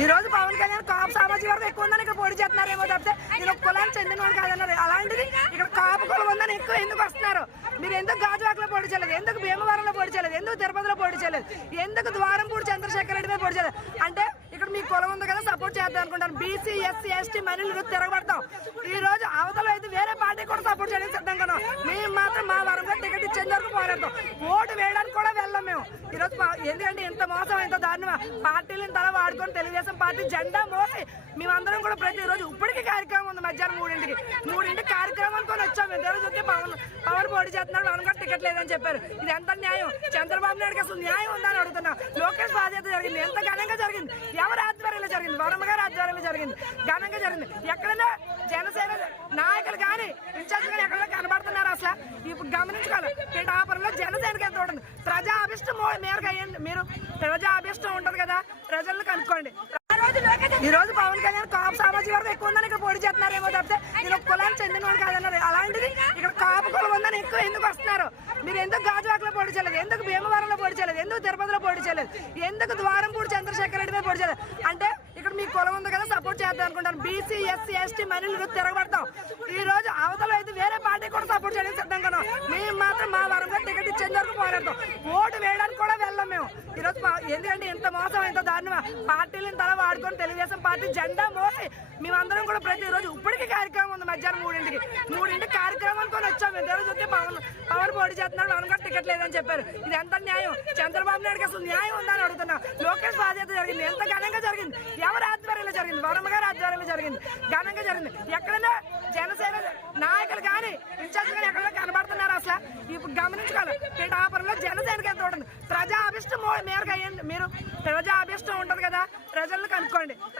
ఈ రోజు పవన్ కళ్యాణ్ కాపు సామాజిక వర్గం ఎక్కువ ఉందని ఇక్కడ పోటీ చేస్తున్నారేమో తప్పితే నేను కులానికి చెందిన వాడు కాదన్నారు. అలాంటిది ఇక్కడ కాపు కులం ఉందని ఎక్కువ ఎందుకు వస్తున్నారు? మీరు ఎందుకు గాజువాకలో పోటీ చేయలేదు? ఎందుకు భీమవరంలో పోటీ చేయలేదు? ఎందుకు తిరుపతిలో పోటీ చేయలేదు? ఎందుకు ద్వారంపూడి చంద్రశేఖర్ రెడ్డి మీద పోటీ చేయలేదు? అంటే ఇక్కడ మీ కులం ఉంది కదా సపోర్ట్ చేద్దాం అనుకుంటాను. బీసీ ఎస్సీ ఎస్టీ మహిళలు తిరగబడతాం. ఈ రోజు అవతల అయితే వేరే పార్టీ కూడా సపోర్ట్ చేయడానికి సిద్ధం కదా. మేము మాత్రం మా వరంగా టికెట్ ఇచ్చేంత వరకు పోరాడతాం. ఓటు వేయడానికి కూడా వెళ్ళాం మేము. ఈరోజు ఎందుకంటే ఇంత మోసం ఇంత దారుణమా? పార్టీలను తల వాడుకొని తెలుగుదేశం పార్టీ జెండా మోసి మేమందరం కూడా ప్రతిరోజు ఇప్పటికీ కార్యక్రమం ఉంది. మధ్యాహ్నం 3ంటికి కార్యక్రమం అనుకొని వచ్చాం. మేము చూస్తే పవన్ పోటీ చేస్తున్నారు, పవన్ కూడా టికెట్ లేదని చెప్పారు. ఇది ఎంత న్యాయం? చంద్రబాబు నాయుడుకి అసలు న్యాయం ఉందని అడుగుతున్నాం. లోకేష్ బాధ్యత జరిగింది, ఎంత ఘనంగా జరిగింది? ఎవరి ఆధ్వర్యంలో జరిగింది? వరమ గారి ఆధ్వర్యంలో జరిగింది, ఘనంగా జరిగింది. ఎక్కడైనా జనసేన నాయకులు కానీ ఇన్ఛార్జ్ కానీ ఎక్కడైనా కనబడుతున్నారు? అసలు ఇప్పుడు గమనించుకోవాలి. పిఠాపురంలో జనసేనకి ఎంత ఉంటుంది? ప్రజా అభిష్టం మేరకు అయ్యండి. మీరు ప్రజా అభిష్టం ఉంటుంది కదా, ప్రజలను కనుక్కోండి. ఈ రోజు పవన్ కళ్యాణ్ కాపు సామాజిక వర్గం ఎక్కువ ఉందని ఇక్కడ పోటీ చేస్తున్నారేమో తప్పితే నేను కులానికి చెందిన వాడు కాదన్నారు. అలాంటిది ఇక్కడ కాపు కులం ఉందని ఎక్కువ ఎందుకు వస్తున్నారు? మీరు ఎందుకు గాజువాకలో పోటీ చేయలేదు? ఎందుకు భీమవరంలో పోటీ చేయలేదు? ఎందుకు తిరుపతిలో పోటీ చేయలేదు? ఎందుకు ద్వారంపూడి చంద్రశేఖర్ రెడ్డి మీద పోటీ చేయలేదు? అంటే ఇక్కడ మీ కులం ఉంది కదా సపోర్ట్ చేద్దాం అనుకుంటాను. బీసీ ఎస్సీ ఎస్టీ మహిళలు తిరగబడతాం. ఈ రోజు అవతల అయితే వేరే పార్టీ కూడా సపోర్ట్ చేయడానికి సిద్ధం కదా. మేము మాత్రం మా వరంగా టికెట్ ఇచ్చేంత వరకు పోరాడతాం. ఓటు వేయడానికి కూడా వెళ్ళాం మేము. ఈరోజు ఎందుకంటే ఇంత మోసం ఇంత దారుణమా? పార్టీలను తల వాడుకొని తెలుగుదేశం పార్టీ జెండా మోసి మేమందరం కూడా ప్రతిరోజు ఇప్పటికీ కార్యక్రమం ఉంది. మధ్యాహ్నం 3ంటికి కార్యక్రమం అనుకొని వచ్చాం. మేము చూస్తే పవన్ పోటీ చేస్తున్నారు, పవన్ కూడా టికెట్ లేదని చెప్పారు. ఇది ఎంత న్యాయం? చంద్రబాబు నాయుడుకి అసలు న్యాయం ఉందని అడుగుతున్నాం. లోకేష్ బాధ్యత జరిగింది, ఎంత ఘనంగా జరిగింది? ఎవరి ఆధ్వర్యంలో జరిగింది? వరమ గారి ఆధ్వర్యంలో జరిగింది, ఘనంగా జరిగింది. ఎక్కడైనా జనసేన నాయకులు కానీ ఇన్ఛార్జ్ కానీ ఎక్కడైనా కనబడుతున్నారు? అసలు ఇప్పుడు గమనించుకోవాలి. పిఠాపురంలో జనసేనకి ఎంత ఉంటుంది? ప్రజా అభిష్టం మేరకు అయ్యండి. మీరు ప్రజా అభిష్టం ఉంటుంది కదా, ప్రజలను కనుక్కోండి.